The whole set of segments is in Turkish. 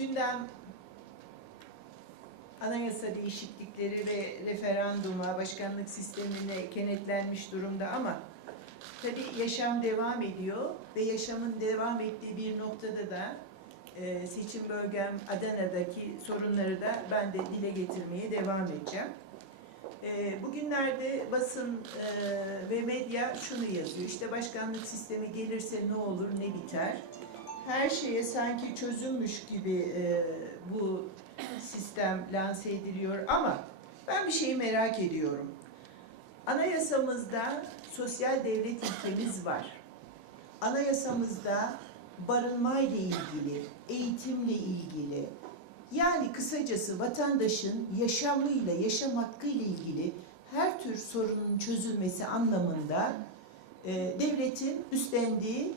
Gündem anayasa değişiklikleri ve referanduma, başkanlık sistemine kenetlenmiş durumda ama tabii yaşam devam ediyor ve yaşamın devam ettiği bir noktada da seçim bölgem Adana'daki sorunları da ben de dile getirmeye devam edeceğim. Bugünlerde basın ve medya şunu yazıyor, işte başkanlık sistemi gelirse ne olur, ne biter? Her şeye sanki çözülmüş gibi bu sistem lanse ediliyor ama ben bir şeyi merak ediyorum. Anayasamızda sosyal devlet ilkemiz var. Anayasamızda barınmayla ilgili, eğitimle ilgili, yani kısacası vatandaşın yaşamıyla, yaşam hakkıyla ilgili her tür sorunun çözülmesi anlamında devletin üstlendiği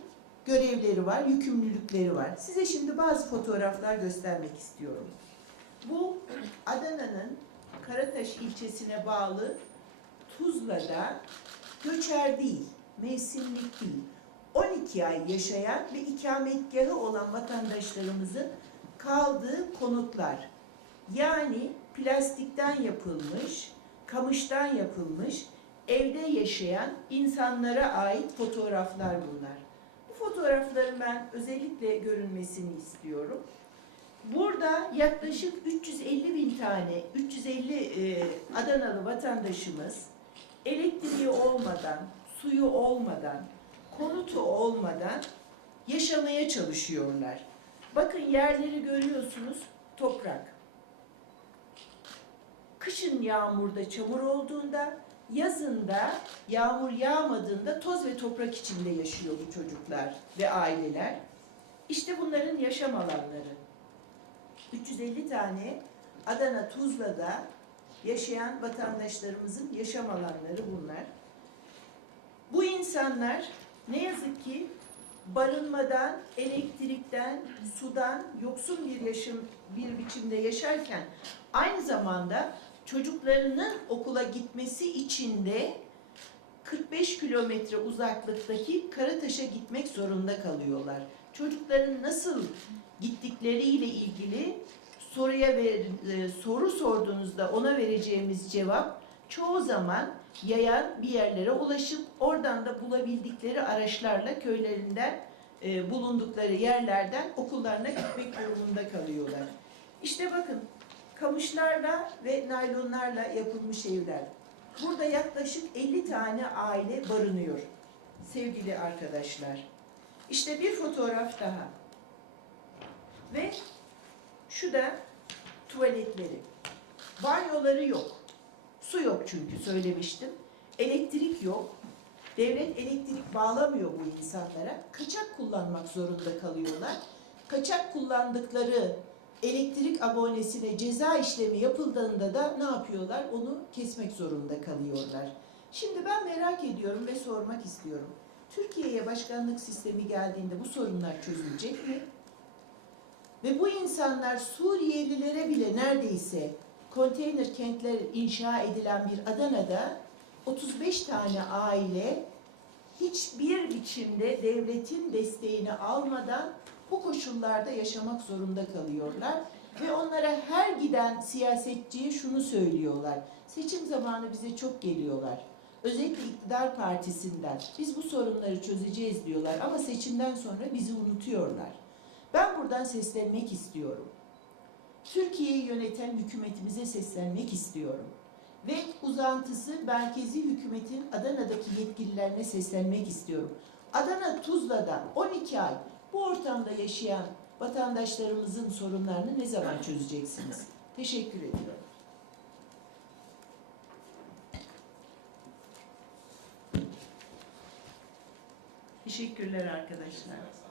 görevleri var, yükümlülükleri var. Size şimdi bazı fotoğraflar göstermek istiyorum. Bu Adana'nın Karataş ilçesine bağlı Tuzla'da göçer değil, mevsimlik değil, 12 ay yaşayan ve ikametgahı olan vatandaşlarımızın kaldığı konutlar. Yani plastikten yapılmış, kamıştan yapılmış, evde yaşayan insanlara ait fotoğraflar bunlar. Bu fotoğrafların ben özellikle görünmesini istiyorum. Burada yaklaşık 350 bin tane, 350 Adanalı vatandaşımız elektriği olmadan, suyu olmadan, konutu olmadan yaşamaya çalışıyorlar. Bakın yerleri görüyorsunuz, toprak. Kışın yağmurda çamur olduğunda, yazında yağmur yağmadığında toz ve toprak içinde yaşıyor bu çocuklar ve aileler. İşte bunların yaşam alanları. 350 tane Adana Tuzla'da yaşayan vatandaşlarımızın yaşam alanları bunlar. Bu insanlar ne yazık ki barınmadan, elektrikten, sudan yoksun bir biçimde yaşarken aynı zamanda çocuklarının okula gitmesi için de 45 kilometre uzaklıktaki Karataş'a gitmek zorunda kalıyorlar. Çocukların nasıl gittikleriyle ilgili soru sorduğunuzda ona vereceğimiz cevap çoğu zaman yayan bir yerlere ulaşıp oradan da bulabildikleri araçlarla köylerinden bulundukları yerlerden okullarına gitmek durumunda kalıyorlar. İşte bakın kamışlarla ve naylonlarla yapılmış evler. Burada yaklaşık 50 tane aile barınıyor sevgili arkadaşlar. İşte bir fotoğraf daha. Ve şu da tuvaletleri. Banyoları yok. Su yok çünkü söylemiştim. Elektrik yok. Devlet elektrik bağlamıyor bu insanlara. Kaçak kullanmak zorunda kalıyorlar. Kaçak kullandıkları elektrik abonesine ceza işlemi yapıldığında da ne yapıyorlar? Onu kesmek zorunda kalıyorlar. Şimdi ben merak ediyorum ve sormak istiyorum. Türkiye'ye başkanlık sistemi geldiğinde bu sorunlar çözülecek mi? Ve bu insanlar Suriyelilere bile neredeyse konteyner kentler inşa edilen bir Adana'da 35 tane aile hiçbir biçimde devletin desteğini almadan bu koşullarda yaşamak zorunda kalıyorlar. Ve onlara her giden siyasetçiye şunu söylüyorlar. Seçim zamanı bize çok geliyorlar. Özellikle iktidar partisinden biz bu sorunları çözeceğiz diyorlar ama seçimden sonra bizi unutuyorlar. Ben buradan seslenmek istiyorum. Türkiye'yi yöneten hükümetimize seslenmek istiyorum. Ve uzantısı merkezi hükümetin Adana'daki yetkililerine seslenmek istiyorum. Adana Tuzla'da 12 ay bu ortamda yaşayan vatandaşlarımızın sorunlarını ne zaman çözeceksiniz? Teşekkür ediyorum. Teşekkürler arkadaşlar.